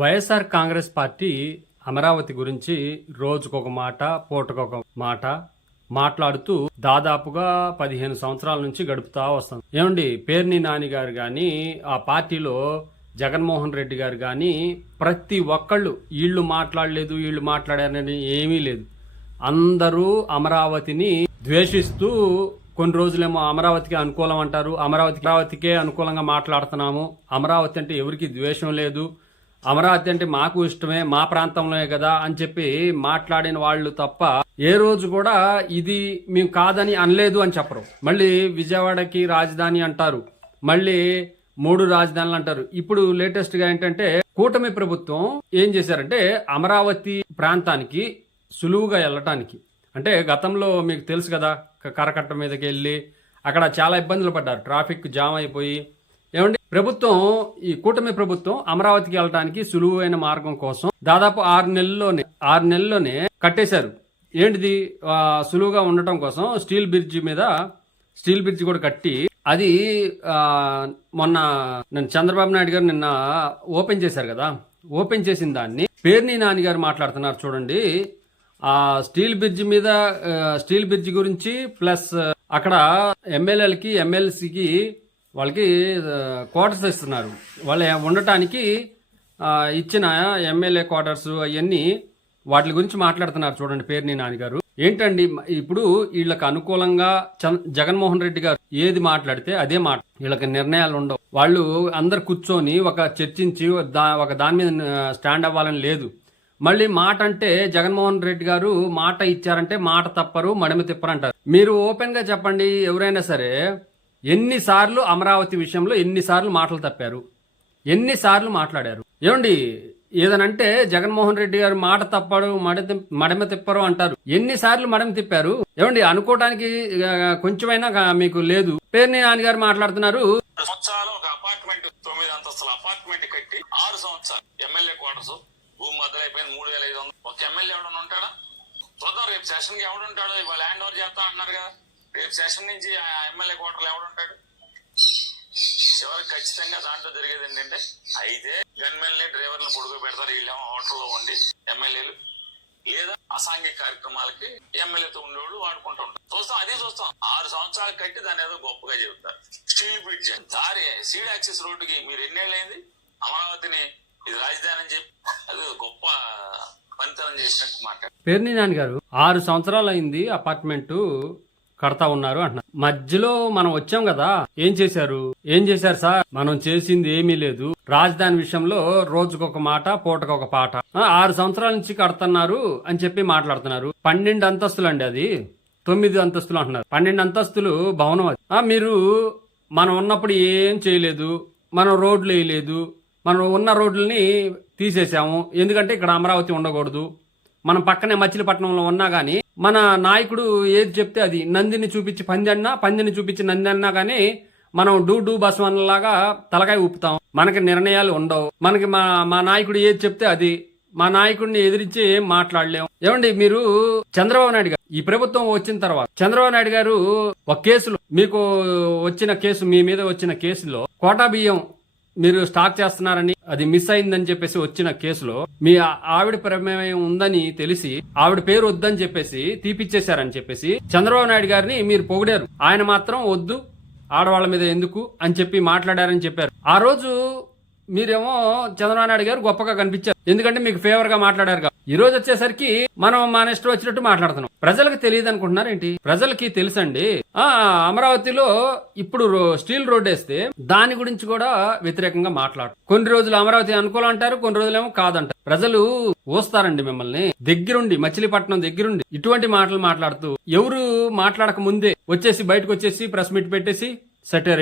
YSR Congress party Amaravati గురించి రోజుకొక మాట పూటకొక మాట మాట్లాడుతూ దాదాపుగా 15 సంవత్సరాల నుంచి గడుపుతా వస్తుంది. ఏమండి, పేర్ని నాని గారు కానీ ఆ పార్టీలో జగన్మోహన్ రెడ్డి గారు కానీ ప్రతి ఒక్కళ్ళు వీళ్ళు మాట్లాడలేదు వీళ్ళు మాట్లాడారని ఏమీ లేదు. అందరూ అమరావతిని ద్వేషిస్తూ కొన్ని రోజులేమో అమరావతికి అనుకూలం అంటారు, అమరావతికే అనుకూలంగా మాట్లాడుతున్నాము, అమరావతి అంటే ఎవరికి ద్వేషం లేదు, అమరావతి అంటే మాకు ఇష్టమే, మా ప్రాంతంలోనే కదా అని చెప్పి మాట్లాడిన వాళ్ళు తప్ప ఏ రోజు కూడా ఇది మేము కాదని అనలేదు అని చెప్పరు. మళ్ళీ విజయవాడకి రాజధాని అంటారు, మళ్ళీ 3 రాజధానులు అంటారు. ఇప్పుడు లేటెస్ట్ గా ఏంటంటే కూటమి ప్రభుత్వం ఏం చేశారంటే అమరావతి ప్రాంతానికి సులువుగా వెళ్ళటానికి, అంటే గతంలో మీకు తెలుసు కదా, కరకట్ట మీదకి వెళ్ళి అక్కడ చాలా ఇబ్బందులు పడ్డారు, ట్రాఫిక్ జామ్ అయిపోయి. ఏమండి, ప్రభుత్వం ఈ కూటమి ప్రభుత్వం అమరావతికి వెళ్ళడానికి సులువైన మార్గం కోసం దాదాపు 6 నెలల్లోనే కట్టేశారు. ఏంటిది, సులువుగా ఉండటం కోసం స్టీల్ బ్రిడ్జి కూడా కట్టి అది మొన్న చంద్రబాబు నాయుడు గారు నిన్న ఓపెన్ చేశారు కదా. ఓపెన్ చేసిన దాన్ని పేర్ని నాని గారు మాట్లాడుతున్నారు చూడండి. ఆ స్టీల్ బ్రిడ్జి గురించి ప్లస్ అక్కడ ఎమ్మెల్యేలకి ఎమ్మెల్సీకి వాళ్ళకి క్వార్టర్స్ ఇస్తున్నారు, వాళ్ళు ఉండటానికి ఇచ్చిన ఎమ్మెల్యే క్వార్టర్స్ అవన్నీ వాటి గురించి మాట్లాడుతున్నారు చూడండి పేర్ని నాని గారు. ఏంటండి, ఇప్పుడు వీళ్ళకి అనుకూలంగా జగన్మోహన్ రెడ్డి గారు ఏది మాట్లాడితే అదే మాట, వీళ్ళకి నిర్ణయాలు ఉండవు. వాళ్ళు అందరు కూర్చొని చర్చించి ఒక దాని మీద స్టాండ్ అవ్వాలని లేదు. మళ్ళీ మాట అంటే జగన్మోహన్ రెడ్డి గారు మాట ఇచ్చారంటే మాట తప్పరు, మడమ తిప్పరు అంటారు. మీరు ఓపెన్ గా చెప్పండి, ఎవరైనా సరే ఎన్నిసార్లు అమరావతి విషయంలో ఎన్నిసార్లు మాటలు తప్పారు, ఎన్నిసార్లు మాట్లాడారు? ఏమండి, ఏదనంటే జగన్మోహన్ రెడ్డి గారు మాట తప్పడు మడమ తిప్పరు అంటారు, ఎన్నిసార్లు మడమ తిప్పారు? ఏమండి, అనుకోవడానికి కొంచెమైనా మీకు లేదు. పేర్ని నాని గారు మాట్లాడుతున్నారు. ఒక అపార్ట్మెంట్ 9 అంతస్తుల అపార్ట్మెంట్ కట్టి 6 సంవత్సరాలు ఎమ్మెల్యే క్వార్టర్స్ భూమి మొదలైపోయింది. 3500 ఒక ఎమ్మెల్యే ఎవడన్నా ఉంటాడా? చూద్దాం, రేపు సెషన్ కి ఎవడుంటాడో. ఇవాళ హ్యాండ్ ఓవర్ చేస్తా అంటున్నారు కదా, రేపు సెషన్ నుంచి ఆ ఎమ్మెల్యే క్వార్టర్లు ఎవడుంటాడు? చివరికి ఖచ్చితంగా దాంట్లో జరిగేది ఏంటంటే అయితే గన్మెన్లని డ్రైవర్లను పొడుగు పెడతారు, వీళ్ళేమో హోటల్లో ఉండి ఎమ్మెల్యేలు, లేదా అసాంఘిక కార్యక్రమాలకి ఎమ్మెల్యేతో ఉండేవాళ్ళు వాడుకుంటూ ఉంటారు. చూస్తాం 6 సంవత్సరాలు కట్టి దాన్ని ఏదో గొప్పగా చెబుతారు. స్టీల్ బ్రిడ్జ్ దారి సీడ్ యాక్సెస్ రోడ్డుకి మీరు ఎన్నేళ్ళైంది అమరావతిని ఇది రాజధాని అని చెప్పి అది గొప్ప పనితనం చేసినట్టు మాట్లాడారు పేర్ని నాని గారు. 6 సంవత్సరాలు అయింది అపార్ట్మెంట్ కడతా ఉన్నారు అంటున్నారు. మధ్యలో మనం వచ్చాం కదా, ఏం చేశారు సార్? మనం చేసింది ఏమీ లేదు. రాజధాని విషయంలో రోజుకొక మాట పూటకొక పాట. 6 సంవత్సరాల నుంచి కడుతున్నారు అని చెప్పి మాట్లాడుతున్నారు. 12 అంతస్తులు అండి, అది 9 అంతస్తులు అంటున్నారు. 12 అంతస్తులు భవనం అది. మీరు మనం ఉన్నప్పుడు ఏం చేయలేదు, మనం రోడ్లు వేయలేదు, మనం ఉన్న రోడ్లని తీసేసాము, ఎందుకంటే ఇక్కడ అమరావతి ఉండకూడదు. మనం పక్కనే మచిలీపట్నంలో ఉన్నా గానీ మన నాయకుడు ఏది చెప్తే అది, నందిని చూపించి పంది అన్నా, పందిని చూపించి నంది అన్నా గానీ మనం డూ బస్వన్నలాగా తలకాయ ఊపుతాం. మనకి నిర్ణయాలు ఉండవు. మనకి మా నాయకుడు ఏది చెప్తే అది, మా నాయకుడిని ఎదిరించి ఏం మాట్లాడలేం. ఏమండి, మీరు చంద్రబాబు నాయుడు గారు ఈ ప్రభుత్వం వచ్చిన తర్వాత చంద్రబాబు నాయుడు గారు ఒక కేసులో మీకు వచ్చిన కేసు, మీ మీద వచ్చిన కేసులో కోటా బియ్యం మీరు స్టాక్ చేస్తున్నారని, అది మిస్ అయిందని చెప్పేసి వచ్చిన కేసులో మీ ఆవిడ ప్రమేయం ఉందని తెలిసి ఆవిడ పేరు వద్దని చెప్పేసి తీపిచ్చేశారని చెప్పేసి చంద్రబాబు నాయుడు గారిని మీరు పొగిడారు. ఆయన మాత్రం వద్దు, ఆడవాళ్ల మీద ఎందుకు అని చెప్పి మాట్లాడారని చెప్పారు. ఆ రోజు మీరేమో చంద్రబాబు నాయుడు గారు గొప్పగా కనిపించారు, ఎందుకంటే మీకు ఫేవర్ గా మాట్లాడారు. ఈ రోజు వచ్చేసరికి మనం మన ఇష్టం వచ్చినట్టు మాట్లాడుతున్నాం. ప్రజలకు తెలియదు అనుకుంటున్నారేంటి? ప్రజలకి తెలుసండి. అమరావతిలో ఇప్పుడు స్టీల్ రోడ్ వేస్తే దాని గురించి కూడా వ్యతిరేకంగా మాట్లాడు. కొన్ని రోజులు అమరావతి అనుకూలం అంటారు, కొన్ని రోజులేమో కాదంటారు. ప్రజలు ఓస్తారండి మిమ్మల్ని. దగ్గరుండి, మచిలీపట్నం దగ్గరుండి ఇటువంటి మాటలు మాట్లాడుతూ ఎవరు మాట్లాడక ముందే బయటకు వచ్చేసి ప్రెస్ మీట్ పెట్టేసి సెటైర్